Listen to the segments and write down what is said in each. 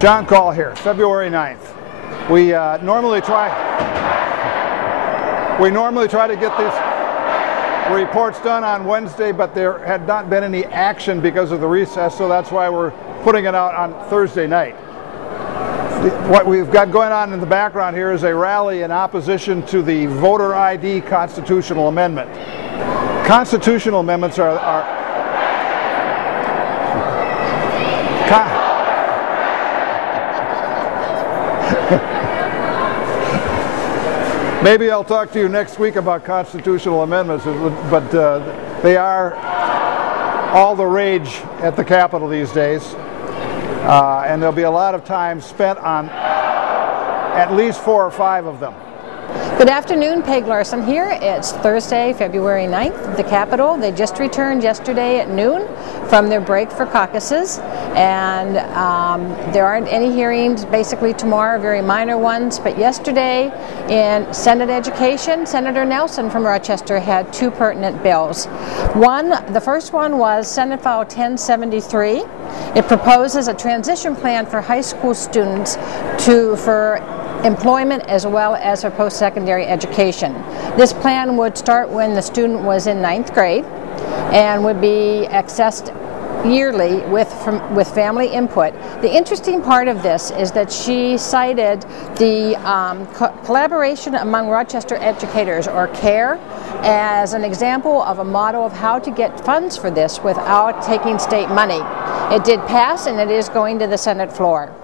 John Call here, February 9th. We normally try to get these reports done on Wednesday, but there had not been any action because of the recess, so that's why we're putting it out on Thursday night. What we've got going on in the background here is a rally in opposition to the voter ID constitutional amendment. Constitutional amendments Maybe I'll talk to you next week about constitutional amendments, but they are all the rage at the Capitol these days, and there'll be a lot of time spent on at least 4 or 5 of them. Good afternoon, Peg Larson here. It's Thursday, February 9th at the Capitol. They just returned yesterday at noon from their break for caucuses, and there aren't any hearings basically tomorrow, very minor ones, but yesterday in Senate Education, Senator Nelson from Rochester had 2 pertinent bills. The first one was Senate File 1073. It proposes a transition plan for high school students for employment as well as for post-secondary education. This plan would start when the student was in 9th grade and would be accessed yearly with family input. The interesting part of this is that she cited the collaboration among Rochester educators, or CARE, as an example of a model of how to get funds for this without taking state money. It did pass, and it is going to the Senate floor.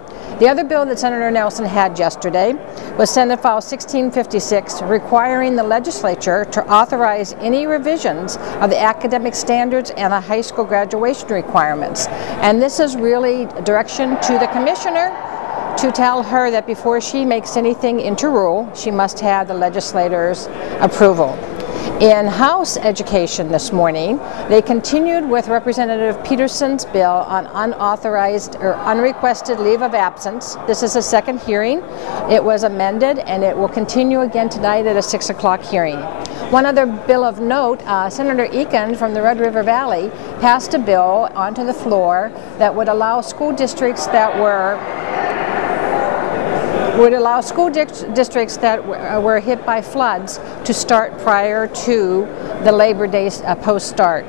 The other bill that Senator Nelson had yesterday was Senate File 1656, requiring the legislature to authorize any revisions of the academic standards and the high school graduation requirements. And this is really direction to the commissioner to tell her that before she makes anything into rule, she must have the legislators' approval. In House Education this morning, they continued with Representative Peterson's bill on unauthorized or unrequested leave of absence. This is a second hearing. It was amended, and it will continue again tonight at a 6 o'clock hearing. One other bill of note, Senator Eakin from the Red River Valley passed a bill onto the floor that would allow school districts that were were hit by floods to start prior to the Labor Day post-start.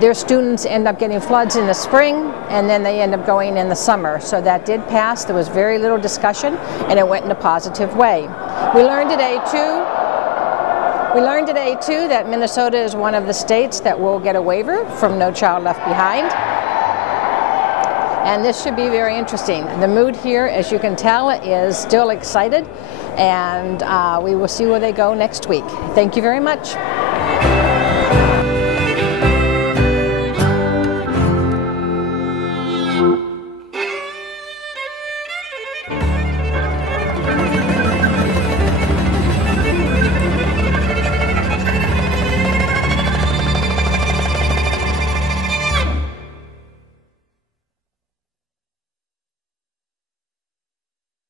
Their students end up getting floods in the spring, and then they end up going in the summer. So that did pass. There was very little discussion, and it went in a positive way. We learned today too that Minnesota is one of the states that will get a waiver from No Child Left Behind. And this should be very interesting. The mood here, as you can tell, is still excited, and we will see where they go next week. Thank you very much.